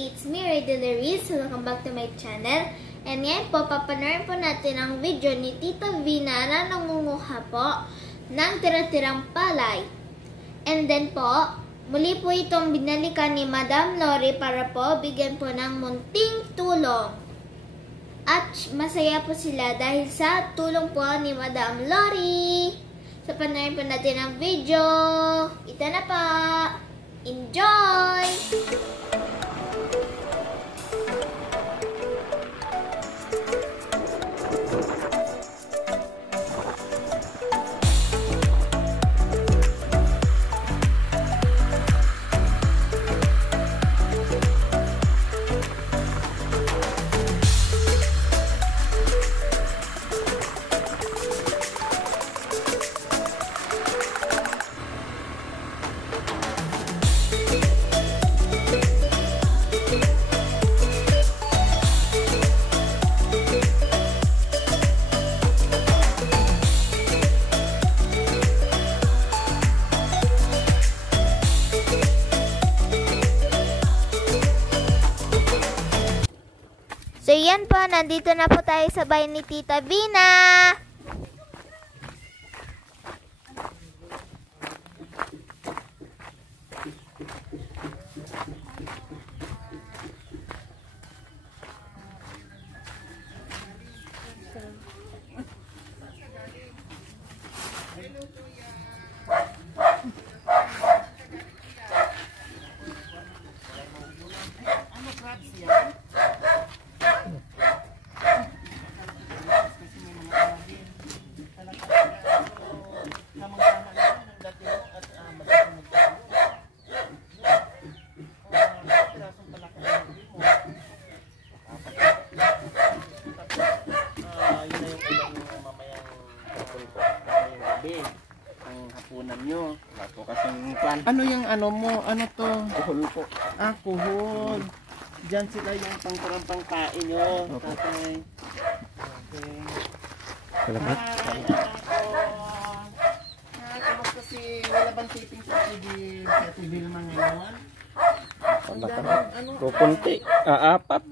it's me, Ray Delaris. Welcome back to my channel. And ngayon po, papanoorin po natin ang video ni Tita Vina na nangunguha po ng tira-tirang palay. And then po, muli po itong binalikan ni Madam Lori para po bigyan po ng munting tulong. At masaya po sila dahil sa tulong po ni Madam Lori. So, panoorin po natin ang video. Ito na po. Enjoy! So, yan po. Nandito na po tayo sa bahay ni Tita Vina. Ang hapunan nyo. Ano yung ano mo? Ano to? Kuhol po. Ah, kuhol. Diyan sila yung pangkurang pangkain nyo. Okay. Okay. Salamat. Hi, kamusta si wala bang taping sa TV naman ngayon? Kukunti. Apat.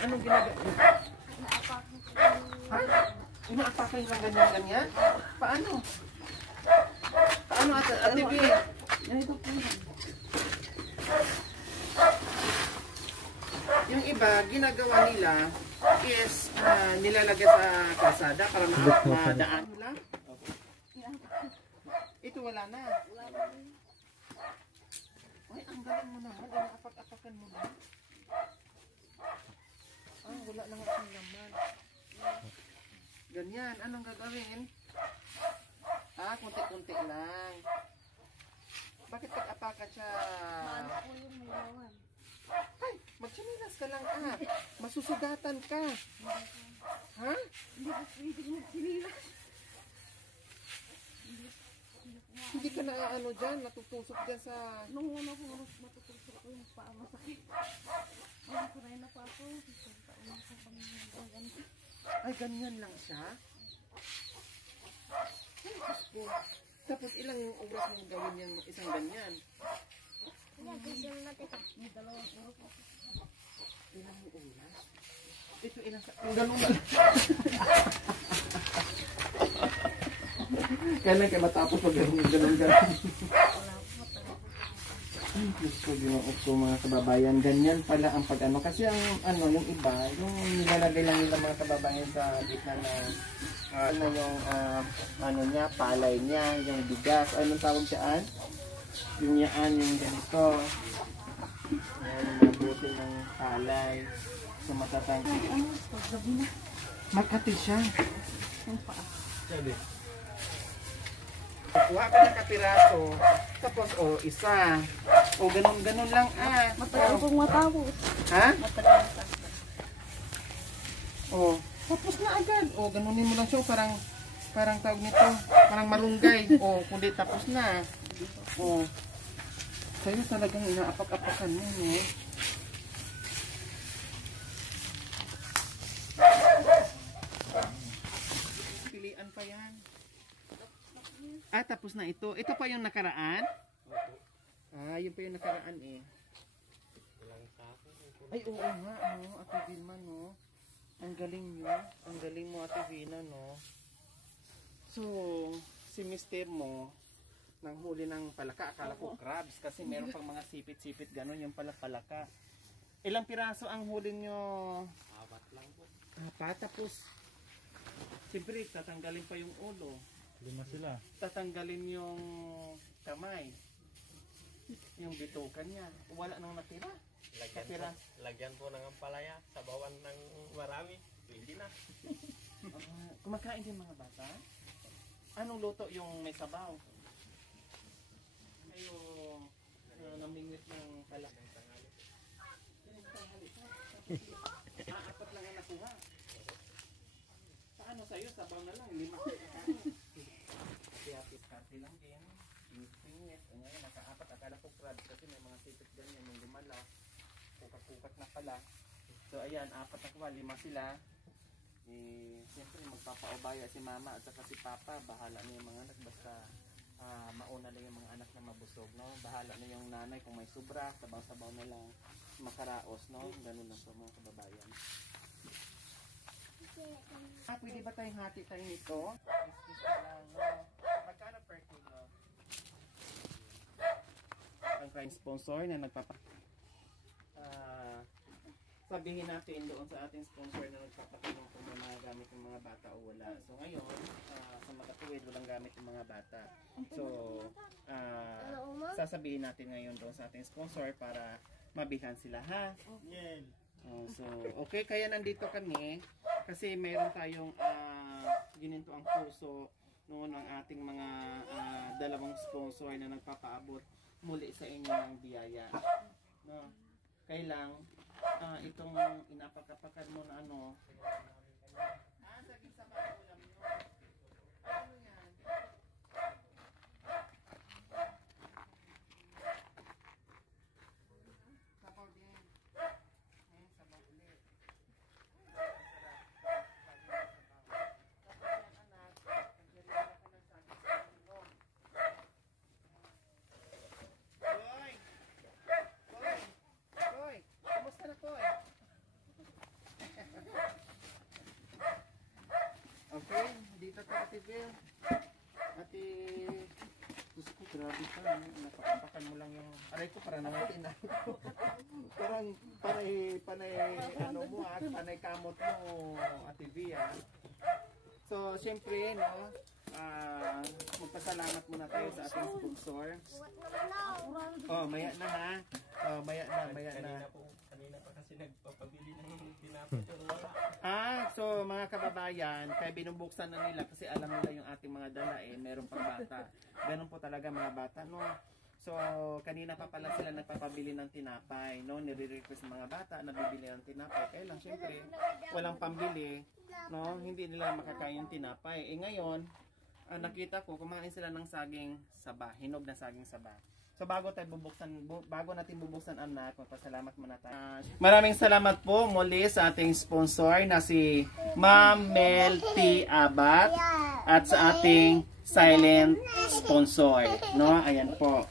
Anong ginagawa? Ha? Inaapakan lang ganyan-ganyan? Paano? Paano Ate B? Ganito po. Yung iba, ginagawa nila is nilalagay sa kalsada para madaan nila. Ito wala na. Ay, ang galing mo naman. Inaapak-apakan mo na. Ah, wala lang akong laman. Ganyan. Anong gagawin? Ah, kunti-kunti lang. Bakit pag-apakan siya? Maano ko yung malawan? Ay, magsinilas ka lang ah. Masusugatan ka. Ha? Hindi ko pwede magsinilas. Hindi ka na ano dyan, natutusok dyan sa... Nung una ko matutusok ko yung paa masakit. Ay, kuray na pa ako. Ay, ganyan lang siya? Ay, Diyos. Tapos ilang oras mong gawin yan, isang ganyan? May dalawang oras po. Ilang oras? Ito ilang sa... Ganun ba? Kailan kayo matapos pag ganun. Ay, Diyos ko, ginoo ko mga kababayan. Ganyan pala ang pag-ano. Kasi ang ano, yung iba, yung nilalagay lang nila mga kababayan sa gitna na ano yung ano niya, palay niya, yung bigas. Anong tawag siyaan? Yung yaan, yung ganito. Yan, yung mabuti ng palay. So matatang. Makati siya. Kuha ka ng kapiraso, tapos isa. Ganun lang ah. Matagal kong matapos. Ha? Matagal na. Tapos na agad. Ganunin mo lang siya, parang tawag nito, parang malunggay. Kundi tapos na. Sa'yo talagang inaapak-apakan mo, no? Pilian pa yan. Tapos na ito. Ito pa yung nakaraan? Ah, yun pa yung nakaraan eh. Ay, oo nga, no? Ate Vilma, no? Ang galing nyo. Ang galing mo, Ate Vina, no? So, si mister mo, nang huli ng palaka, akala ko crabs, kasi meron pang mga sipit-sipit gano'n, yung pala palaka. Ilang piraso ang huli nyo? 4 lang po. 4, tapos, siyempre, tatanggalin pa yung ulo. 5 sila. Tatanggalin yung kamay. Yung bitukan niya. Wala nang natira. Lagyan po ng ampalaya, sabawan ng marami, pwede na. Kumakain din mga bata? Anong luto yung may sabaw? Ayo, namingwit ng palak. Apat lang ang nakuha. Paano sa'yo? Sabaw na lang, 5 kakain. Kati lang din. Pingit. Ngayon, naka-4. Akala ko crabs kasi may mga sipit ganyan. Yung lumala. Kukat-kukat na pala. So, ayan. 4 nakuha. 5 sila. Siyempre, magpapaubaya si mama at saka si papa. Bahala na yung mga anak. Basta mauna na yung mga anak na mabusog. No? Bahala na yung nanay kung may sobra. Sabaw-sabaw na lang. Makaraos. No? Ganun lang po mga kababayan. Pwede ba tayong hati tayo nito? Excuse me lang. No? Magkano per kilo? Ang kain sponsor na sabihin natin doon sa ating sponsor na nagpapatulong kung mga gamit ng mga bata o wala. So ngayon, sa Makatuwid, walang gamit ng mga bata. So, sasabihin natin ngayon doon sa ating sponsor para mabihan sila, ha? Yeah. So, okay, kaya nandito kami kasi mayroon tayong gininto ang puso noon ang ating mga dalawang sponsor na nagpapaabot muli sa inyo ng biyaya. No? Kailang itong inapakapakan mo na ano. Saging sa mga ulam nyo. Ano yan? Sabaw din. Sabaw ulit. Okay, dito ka Ate Vil. Ate, gusto ko grabe ka. Napapakan mo lang yung aray ko para nangatin na. Parang panay ano mo at panay kamot mo Ate V. So, syempre, no, magpasalamat muna tayo sa ating sponsor. Oh, maya na ha. Oh, maya na. Kanina pa kasi nagpapabili ng tinapay pero wala. So mga kababayan, kaya binubuksan na nila kasi alam nila yung ating mga dala meron pang bata. Ganun po talaga mga bata, no? So kanina pa pala sila nagpapabili ng tinapay, no? Nire-request ng mga bata na bibili ng tinapay. Kaya lang syempre, walang pambili, no? Hindi nila makakain yung tinapay. Ngayon, nakita ko kumain sila ng saging saba, hinog na saging saba. So bago natin bubuksan anak, magpasalamat muna tayo. Maraming salamat po muli sa ating sponsor na si Ma'am Mel T. Abat at sa ating silent sponsor, no? Ayan po.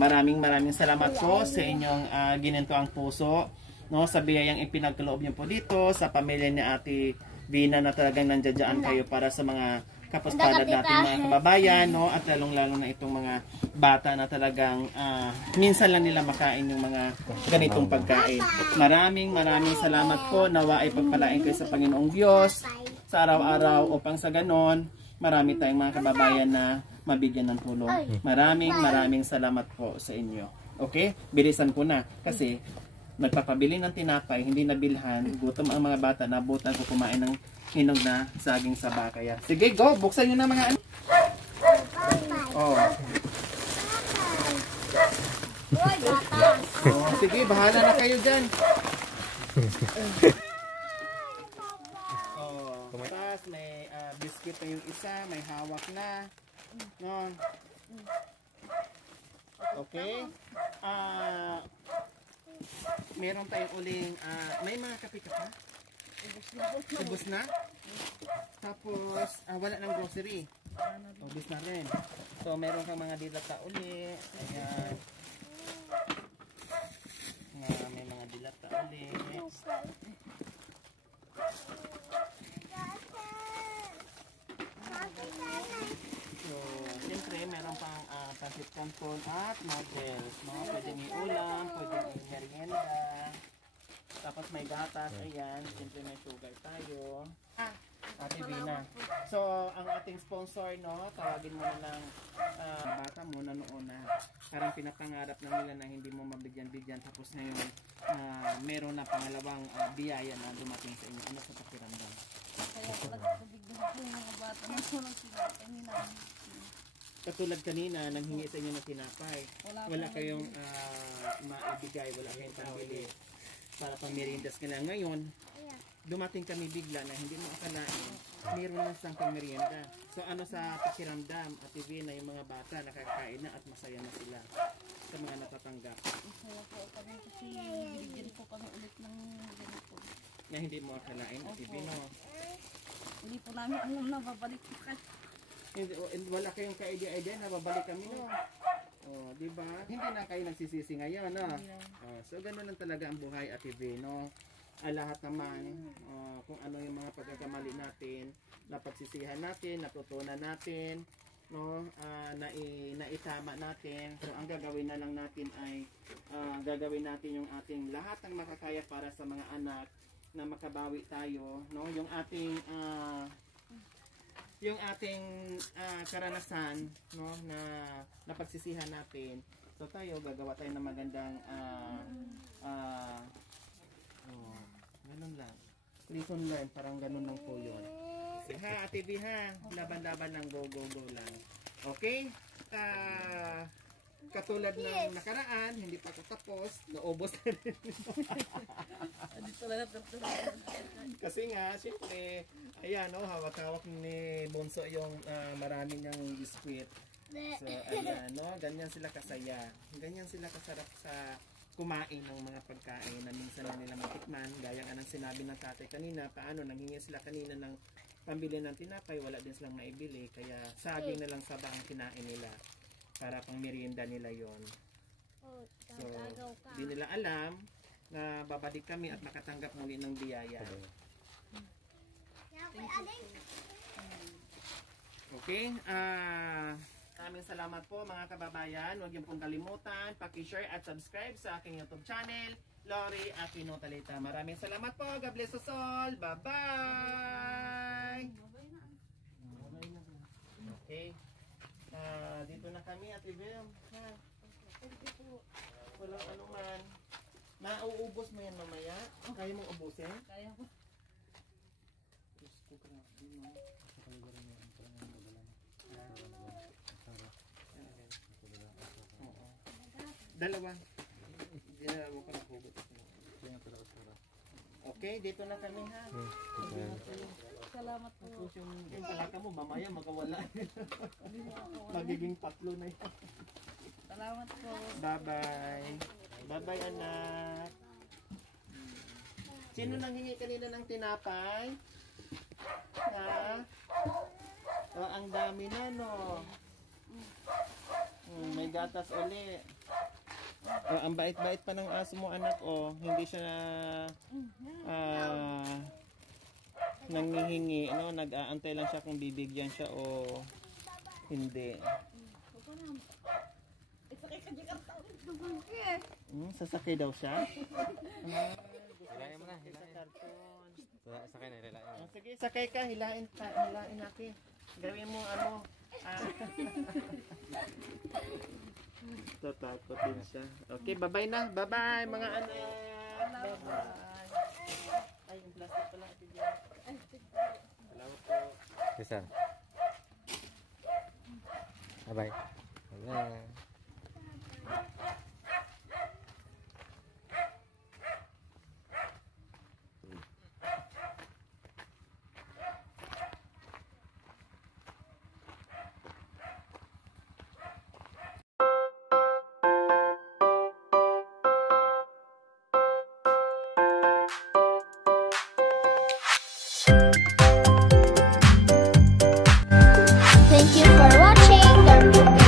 Maraming salamat po sa inyong gininto ang puso, no? Sa biyayang ipinagkaloob niyo po dito sa pamilya ni Ate Vina na talagang nandiyan kayo para sa mga kapuspalad natin mga kababayan, no? At lalong-lalo na itong mga bata na talagang minsan lang nila makain yung mga ganitong pagkain. Maraming salamat po. Nawa ay pagpalain kayo sa Panginoong Diyos sa araw-araw upang sa ganon, marami tayong mga kababayan na mabigyan ng tulong. Maraming salamat po sa inyo. Okay? Bilisan ko na kasi nagpapabili ng tinapay, hindi nabilhan, gutom ang mga bata, nabutan ko kumain ng hinog na saging saba. Kaya sige, go, buksan nyo na mga ano. Oh. Sige, bahala na kayo dyan. Tapos may biscuit na yung isa, may hawak na. No. Okay. Meron tayong uling, may mga kape ka pa? Ubus na? Tapos, wala ng grocery. Ubus na rin. So, meron kang mga dilata uli. Ayan. May mga dilata uli. So, siyempre, meron pang pancit canton at noodles, no? Pwedeng iulam, pwedeng i-merienda. Tapos may gatas, ayan. Siyempre may sugar tayo. Ate Vina. So, ang ating sponsor, no? Tawagin mo na ng bata mo na noon na parang pinapangarap na nila na hindi mo mabigyan-bigyan. Tapos ngayon, meron na pangalawang biyaya na dumating sa inyo. Ano sa pakiramdam? Kaya nagpabigyan ko yung mga bata na walang sinapay nila. Katulad kanina, nanghingi sa inyo ng tinapay. Wala kayong maibigay, wala kayong pambili para pang meriendas ka na. Ngayon, dumating kami bigla na hindi mo akalain, mayroon na siyang pang merienda. So ano sa pakiramdam, Ate V, na yung mga bata nakakain na at masaya na sila sa mga natatanggap? Masaya po kami kasi binigyan po kami ulit ng ganito. Na hindi mo akalain, Ate V, no? Hindi po namin alam na babalik po kayo. Wala kayong ka-idea na babalik kami, no? Oh, di ba? Hindi na kayo nagsisisi ngayon, no? Oh, so ganoon lang talaga ang buhay, Ate V, no? Lahat naman kung ano yung mga pagkakamali natin, napagsisihan natin, natutunan natin, no? Naitama natin. So ang gagawin na lang natin ay gagawin natin yung ating lahat ng makakaya para sa mga anak na makabawi tayo, no? Yung ating karanasan, no, na napagsisihan natin. So tayo gagawa tayo ng magandang ganun lang. Lesson learn, parang ganun lang po yun. Ha, Ate V, ha? Laban-laban lang, go lang. Okay? Katulad ng nakaraan, hindi pa tapos, naubos na rin. Kasi nga, siyempre, ayan, no, hawak-hawak ni Bonso yung marami niyang biskwit. So, ayan, no, ganyan sila kasaya. Ganyan sila kasarap sa kumain ng mga pagkain na minsan na nila matikman. Gaya nga ng sinabi ng tatay kanina, paano, nanghingi sila kanina ng pambili ng tinapay, wala din silang maibili. Kaya saging na lang sa ang kinain nila para pang merienda nila yon. So, di nila alam na babalik kami at makatanggap muli ng biyaya. Okay? Maraming salamat po mga kababayan. Huwag niyo pong kalimutan, paki-share at subscribe sa aking YouTube channel, Lori Aquino Talita. Maraming salamat po. God bless us all. Bye-bye! Okay. Dito na kami, Ate Bel. Walang anuman. Nauubos mo yan mamaya? Kaya mong ubusin? Kaya po. Dalawa. Okay, dito na kami, ha. Salamat po. Yung palaka mo, mamaya magkawala. Magiging 3 na yun. Salamat po. Bye-bye. Bye-bye, anak. Sino nanghingi kanina ng tinapay? Ha? Ang dami na, no? May gatas uli. Ang bait-bait pa ng aso mo, anak, hindi siya nanghihingi, no? Nag-aantay lang siya kung bibigyan siya o hindi. Sasakay daw siya? Hilain mo na, hilain. Sakay na, hilain. Sige, sakay ka, hilain natin. Gawin mo tatakot din siya. Okay, bye-bye na. Bye-bye mga anak. Bye-bye. Ay, yung plastic pala. Salamat po. Cesar. Bye-bye. Bye-bye. Thank you for watching.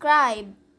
subscribe.